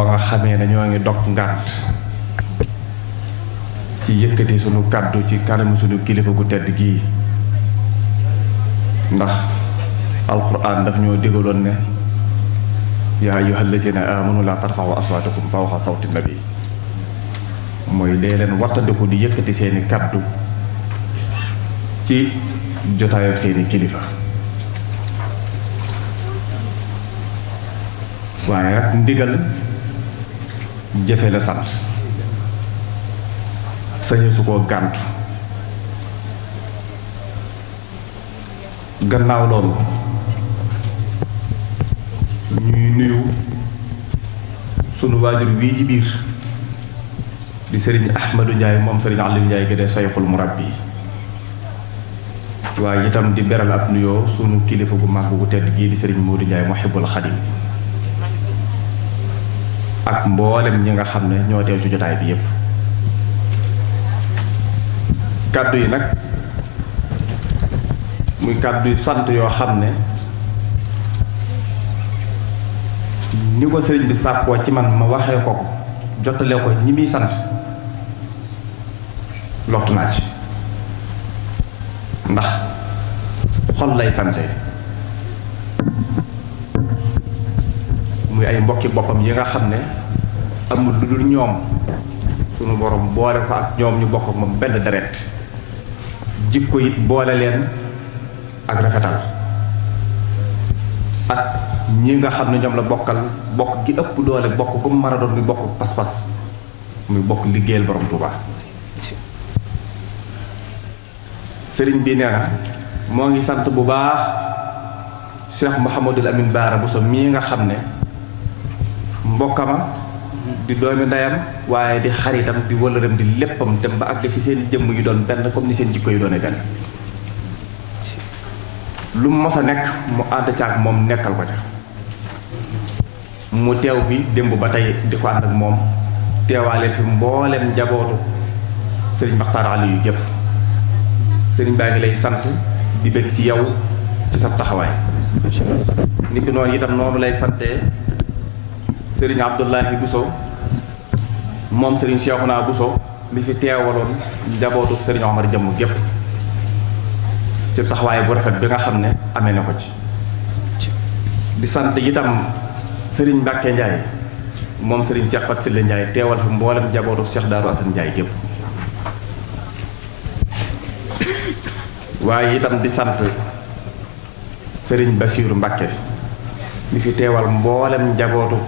ba nga xamee ne ñoo ngi dog ngànt ci yëkkati sunu kàddu ci kanamu sunu kilifa gu tedd gii ndax alquran daf ñoo digaloon ne yaa ayyuhal lazina amanu la tarfa'u aswaatakum fawqa sawti nabi mooy dee leen wattandiku di yëkkati seeni kàddu ci jotaayu seeni kilifa waaye nag ndigal jëfe la sant sañu su koo gàntu gannaaw loolu ñuy nuyu sunu waajur wii ci biir di sëriñ Ahmadou Ndiaye moom sëriñ Aliou Ndiaye gëdee sayxul murabbi waaye itam di beral ab nuyoo sunu kilifa gu màgg gu tedd gii di sëriñ Modou Ndiaye muhibbul xadim ak mboolem ñi nga xam ne ñoo teew ci jotaay bi yépp kàddu yi nag muy kàddu yi sant yoo xam ne ni ko sëriñ bi sàkkoo ci man ma waxee ko ko jotale ko ñi muy sant lottu naa ci ndax xol lay sante muy ay mbokki boppam yi nga xam ne amul lu dul ñoom sunu borom boole ko ak ñoom ñu bokk moom benn deret jikko it boole leen ak rafetal ak ñi nga xam ne ñoom la bokkal bokk gi ëpp doole bokk gu mu mën a doon muy bokk pas-pas muy bokk liggéeyal borom Tuuba sëriñ bi nee na moo ngi sant bu baax Cheikh Mouhamadul Amin Baara Bousso mii nga xam ne mbokkama di doomi ndeyam waaye di xaritam di wëlëram di léppam dem ba àgg ci seen jëmm yu doon benn comme ni seen jikko yu doone benn lu mu mos a nekk mu ànd ca ak moom nekkal ko ca mu teew fi démb ba tey di ko ànd ak moom teewaale fi mboolem njabootu sëriñ Maxtaar Ali yu gépp sëriñ baa ngi lay sant di bëgg ci yow ci sa taxawaay nit ki noonu itam noonu lay sante sëriñ Abdullahi Bousso moom sëriñ Cheikhouna Bousso mi fi teewaloon njabootu sëriñ Omar Jëmm gépp ci taxawaay bu rafet bi nga xam ne amee na ko ci di sant itam sëriñ Mbàkke Njaay moom sëriñ Cheikh Fat Sille Njaay teewal fi mboolem njabootu Cheikh Daaru Asan Njaay gépp waaye itam di sant sëriñ Basiiru Mbàkke mi fi teewal mboolem njabootu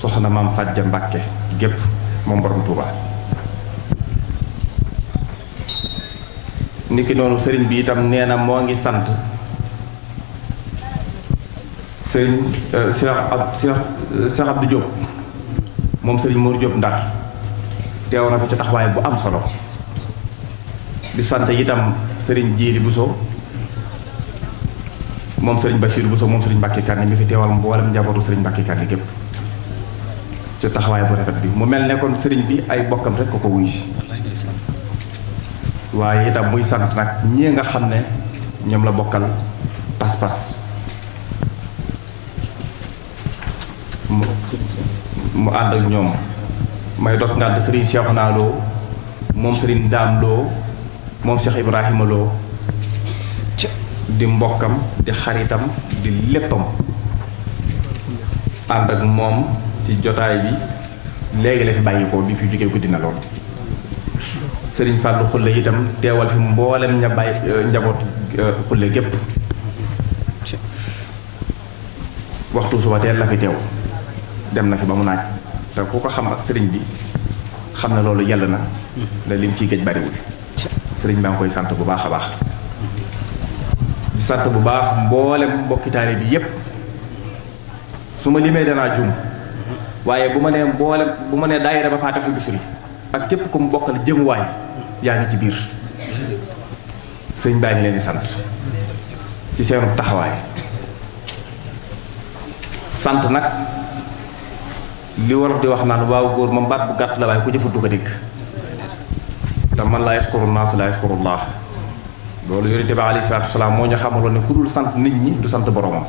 soxna maam Fajja Mbàkke gépp moom borom Tuuba niki noonu sëriñ bi itam nee na moo ngi sant sëriñ Cheikh Abdou Diop moom sëriñ Mour Diop Ndar teew na fi ci taxawaay bu am solo di sant itam sëriñ Jiili Bousso moom sëriñ Basiiru Bousso moom sëriñ Mbàkke Kanni mi fi teewal mboolem njabootu sëriñ Mbàkke Kanni gépp ci taxawaay bu rafet bi mu mel ne kon sëriñ bi ay bokkam rek ko wuy si waaye itam muy sant nag ñii nga xam ne ñoom la bokkal pas-pas mu ànd ak ñoom may dog ngànt sëriñ Cheikhouna Lo moom sëriñ Daam Lo moom Cheikh Ibrahima Lo di mbokkam di xaritam di léppam ànd ak moom ci jotaay bi léegi la fi bàyyi ko bi fi jógee guddi na lool sëriñ Fàllu Xulle itam teewal fi mboolem ña bàyyi njaboot Xulle gépp waxtu suba teel la fi teew dem na fi ba mu naaj te ku ko xam ak sëriñ bi xam ne loolu yàlla na la lim ciy géej bariwul sëriñ baa ngi koy sant bu baax a baax di sant bu baax mboolem mbokki taalibe bi yépp su ma limee danaa juum waaye bu ma nee mboolem bu ma nee daayira ba Faatihul Bichri ak képp ku mu bokkal jëmuwaay yaa ngi ci biir sëñ baa ngi leen di sant ci seenu taxawaay sant nag li wolof di wax naan waaw góor ma mbaat bu gàtt la waaye ku jëfut du ko dégg te man laa yaskuru naas laa yaskurullah loolu yonent bi alayhi salaatu wasalaam moo ñu xamaloon ne ku dul sant nit ñi du sant boromam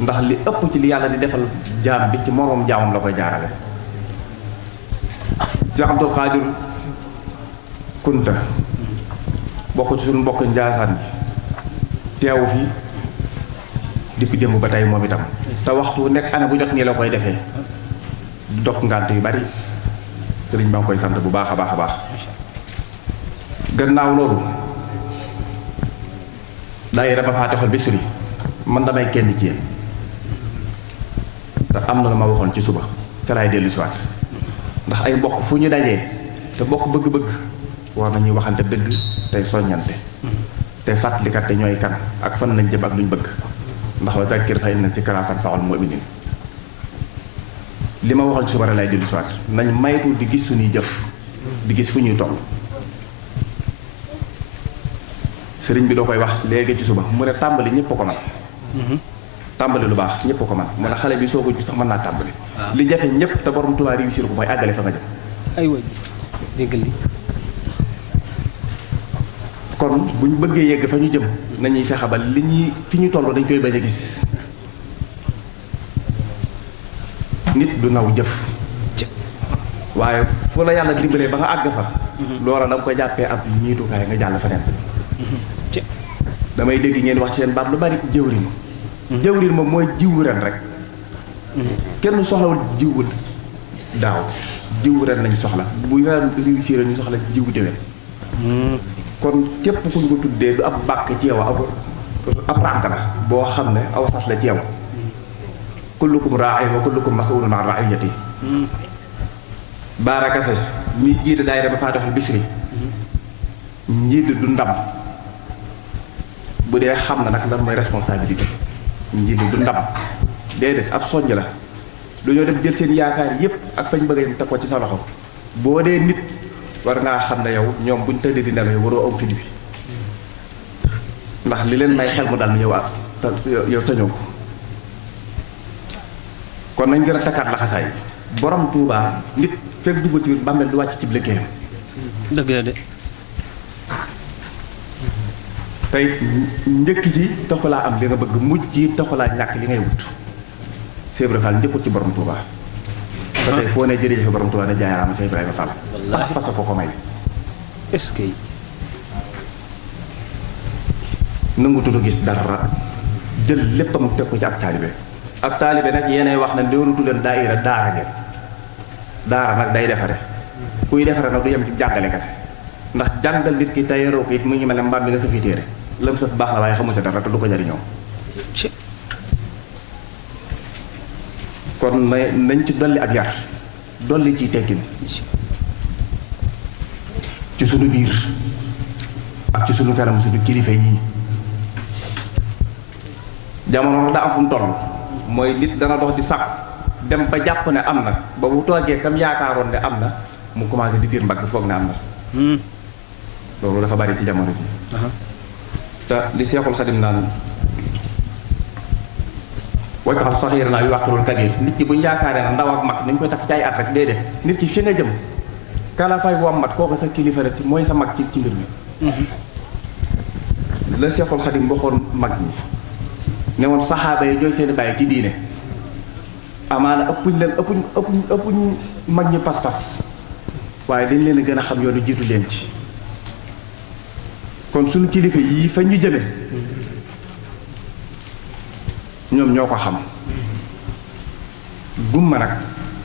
ndax li ëpp ci li yàlla di defal jaam bi ci moroom jaamam la koy jaarale Cheikh Abdou Khadir Kunta bokk ci suñu mbokk Njaasaan bi teewu fi depuis démb ba tey moom itam sa waxtu nekk ana bu jot nii la koy defee dok ngànt yu bari sëriñ ba nga koy sant bu baax a baax a baax gannaaw loolu daayira ba faa defal Bichri man damay kenn ci yéen te am na lu ma waxoon ci suba ca laay dellu si waat ndax ay mbokk fu ñu dajee te bokk bëgg-bëgg war nañuy waxante dëgg tey soññante te fàttalikat te ñooy kan ak fan lañ jëm ak luñ bëgg ndax wa zakkir fa inna zikraa tanfa'ul mu'miniin li ma waxoon ci suba rek laay dellu si waat nañ maytu di gis suñuy jëf di gis fu ñuy toll sëriñ bi doo koy wax léegi ci suba mu ne tàmbali ñëpp ko man tàmbali lu baax ñëpp ko man mu ne xale bi soo ko ju sax mën naa tàmbali li jafe ñëpp te borom Tuubaa réussir ko mooy àggale fa nga jëm ay waay dégg li kon bu ñu bëggee yegg fa ñu jëm nañuy fexe ba li ñuy fi ñu toll dañ koy bañ a gis nit du naw jëf waaye fu la yàlla dimbalee ba nga àgg fa loola da nga koy jàppee ab ñiitukaay nga jàll feneen damay dégg ngeen wax seen baat lu bari jëwriñ jëwriñ moom mooy jiwu ren rek kenn soxlawul jiwu daaw jiwu ren lañu soxla bu ren réussir ñu soxla jiwu déwén kon képp ku ñu ko tuddee du ab bàkk ci yow ab rànk la boo xam ne aw sas la ci yow kullukum raa'in wa kullukum mas'uulun an ra'iyyati baarakase mi jiite daayira ba faa defal Bichri njiit du ndam bu dee xam na nag lan mooy responsabilité njiit du ndam déedéet ab soññ la dañoo def jël seen yaakaar yépp ak fañ bëgg a teg ko ci sa loxo boo dee nit war ngaa xam ne yow ñoom buñ tëddee di nelaw waroo am fit bi ndax li leen may xel mu dal yow ak yow sañoo ko kon nañ gën a takkaat laxasaay borom Tuubaa nit fekk dugg ci bàmmeel du wàcc ci liggéeyam dëgg la de tey njëkk ci taxulaa am li nga bëgg mujj ci taxulaa ñàkk li ngay wut Cheikh Ibrahima Fall njëkkut ci borom Tuubaa ba tey foo ne jërëjëf borom Tuubaa ne jaayaraama Cheikh Ibrahima Fall pas-pas ko may est-ce que nangu tutu gis dara jël léppam teg ko ci ak taalibe ak taalibe nag yéenay wax ne ndóorutu leen daayira daara ngeen daara nag day defare kuy defare nag du yem ci jàngale kese ndax jàngal nit ki tey yaroo ko it mu ngi mel ne mbaam bi nga safi téere lam saf baax na waaye xamu ca dara te du ko jariñoo kon nañ ci dolli ab yar dolli ciy teggin ci sunu biir ak ci sunu kanam sunu kilifa yi jamono daa am fu mu toll mooy nit dana dox di sàkku dem ba jàpp ne am na ba bu toogee kam yaakaaroon ne am na mu commencé di diir mbagg foog ne am na loolu dafa bari ci jamono ji te li Seexul Xadim naan wajxal saxiir naa yu wàqirul kabir nit ki bu ñu yaakaaree na ndaw ak mag nañ koy takk ci ay at rek déedéet nit ki fi nga jëm kala fay wommat kooku sa kilifa rek mooy sa mag ci mbir mi la Seexul Xadim waxoon mag ñi ne woon saxaaba yi ñooy seen bàyyi ci diine amaana ëppuñ mag ñi pas-pas waaye dañ leen a gën a xam yoonu jiitu leen ci kon suñu kilifa yii fa ñu jëme ñoom ñoo ko xam gumma nag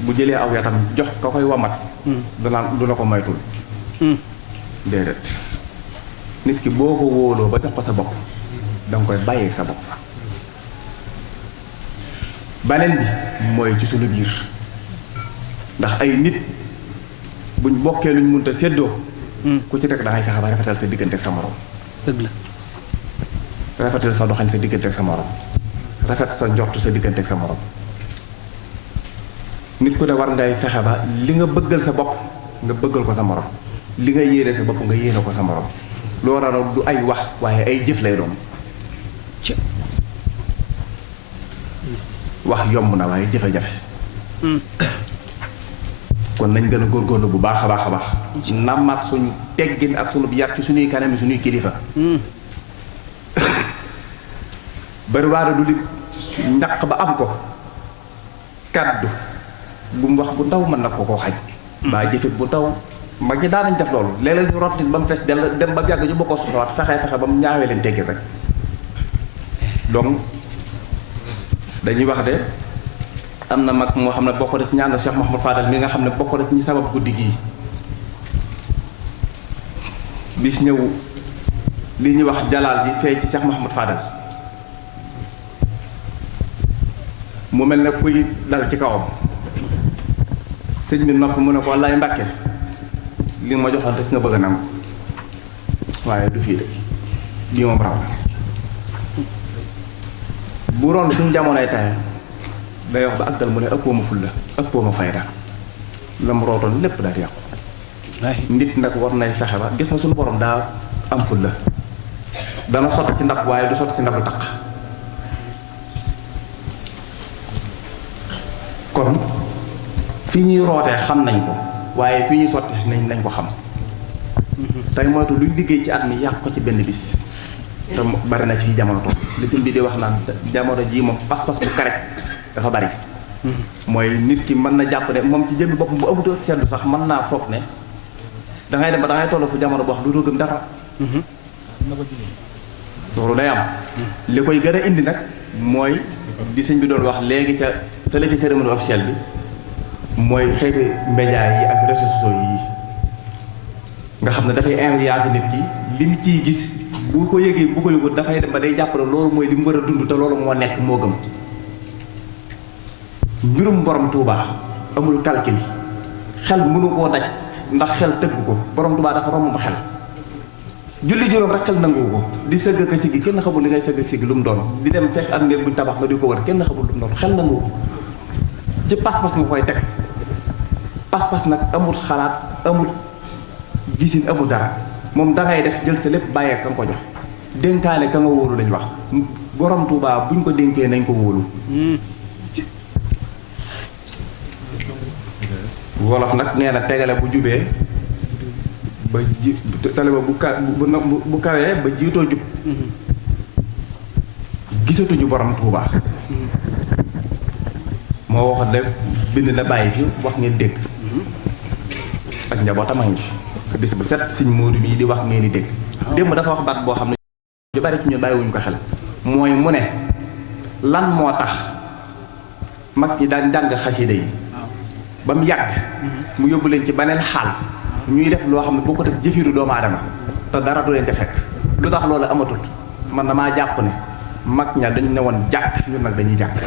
bu jëlee aw yatam jox ka koy wamat danaan du la ko moytul déedéet nit ki boo ko wóoloo ba jox ko sa bopp danga koy bàyyee sa bopp baneen bi mooy ci suñu biir ndax ay nit buñ bokkee luñ mënta séddoo ku ci nekk da ngay fexe ba rafetal sa diggante ak sa morom dëgg la rafetal sa doxañ sa diggante ak sa morom rafet sa njortu sa diggante ak sa morom nit ku ne war ngay fexe ba li nga bëggal sa bopp nga bëggal ko sa morom li nga yéene sa bopp nga yéene ko sa morom loolu nag du ay wax waaye ay jëf lay doon wax yomb na waaye jafe-jafe kon nañ gën a góorgóorlu bu baax a baax a baax nàmmaat suñu teggin ak suñu yar ci suñuy kanam suñuy kilifa bari waara du li ñaq ba am ko kàddu bu mu wax bu ndaw mën na ko koo xaj baa jëfit bu taw mag ñi daanañ def loolu léeg-léeg ñu rot nit ba mu fees dell dem ba yàgg ñu bokkoo soxlawaat fexe ba mu ñaawee leen teggin rek donc dañuy wax de am na mag moo xam ne bokk na ci ñaan Cheikh Mouhamadou Fadal mi nga xam ne bokk na ci ñi sabab guddi gii bis ñëw li ñuy wax jalaal ji fee ci Cheikh Mouhamadou Fadal mu mel ne kuy dal ci kawam sëñ bi nopp mu ne ko wallaay Mbàkke li ma joxoon rek nga bëgg a nangu waaye du fii de lii moom raw na bu roon suñu jamonoy tay day wax ba àggal mu ne ëppoo ma fulla ëppoo ma fayda la mu rootoon lépp daal di yàqu nit nag war nay fexe ba gis na suñu borom daa am fulla dana sotti ci ndab waaye du sotti ci ndab lu taq kon fi ñuy rootee xam nañ ko waaye fi ñuy sotti nañ ko xam tey moytu luñ liggéey ci at mi yàq ko ci benn bis te bari na ci jamono toog li sëñ bi di wax naan jamono jii moom pas-pas bu karek dafa bari mooy nit ki mën na jàpp ne moom ci jëmmi boppam bu amutoo seetlu sax mën naa foog ne dangay dem ba dangay toll fu jamono boo xam du gëm dara loolu day am li koy gën a indi nag mooy di sëñ bi doon wax léegi ca fële ci cérémonie officielle bi mooy xeeti média yi ak réseaux sociaux yi nga xam ne dafay influencer nit ki li mu ciy gis bu ko yëgee bu ko yëgut dafay dem ba day jàpp ne loolu mooy li mu war a dund te loolu moo nekk moo gëm mbirum borom Touba amul calcul xel mënu koo daj ndax xel tëgg ko borom Touba dafa romb xel julli juróom rek xel nangu ko di sëgg ka sigi kenn xamul li ngay sëgg ak sigi lu mu doon di dem fekk ak ngeen buñ tabax nga di ko wër kenn xamul lu mu doon xel nangu ko ci pas-pas nga koy teg pas-pas nag amul xalaat amul gisin amul dara moom dangay def jël sa lépp bàyyee ka nga ko jox dénkaane ka nga wóolu lañ wax borom Touba buñ ko dénkee nañ ko wóolu wolof nag nee na tegale bu jubee ba ji tale ba bu kawee ba jiitoo jub gisatuñu borom Touba moo waxoon de bind na bàyyi fi wax ngeen dégg ak njabootam a ngi fi bis bu set siñ Moodu mii di wax ngeen di dégg démb dafa wax baat boo xam ne ñu bari ci ñu bàyyiwuñu ko xel mooy mu ne lan moo tax mag ñi daan jàng xasida yi ba mu yàgg mu yóbbu leen ci beneen xaal ñuy def loo xam ne boo ko def jëfiru doomu aadama te dara du leen ca fekk lu tax loolu amatut man damaa jàpp ne mag ña dañu ne woon jàkk ñun nag dañuy jàkk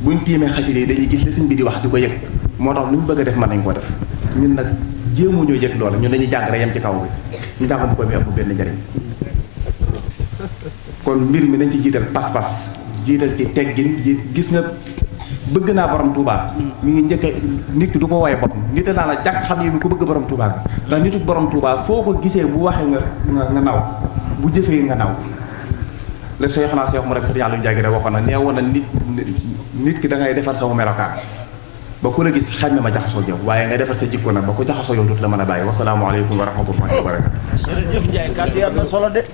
buñ tiimee xasida yi dañuy gis li sëñ bi di wax di ko yëg moo tax lu ñu bëgg a def mën nañ koo def ñun nag jéemuñoo yëg loolu ñun dañuy jàng rek yem ci kaw bi ñu jàng bu ko mi ëpp benn njëriñ kon mbir mi dañ ci jiital pas-pas jiital ci teggin gis nga bëgg naa borom Touba mi ngi njëkk nit ki du ko woye boppam nit naa la jàkk xam ne bi ku bëgg borom Touba ga ndax nitu borom Touba foo ko gisee bu waxee nga naw bu jëfee nga naw la sooy xanaa sooy wax mu rek xet yàlla ñu jàggi rek waxoon na nee woon na nit ki da ngay defar sama melokaan ba ku la gis xañ ma jaxasoo yow waaye nga defar sa jikko nag ba ko jaxasoo yow dut la mën a bàyyi wasalaamu aleykum wa rahmatullahi wa barakatu. Jërëjëf Njaay kàddu yi am na solo de.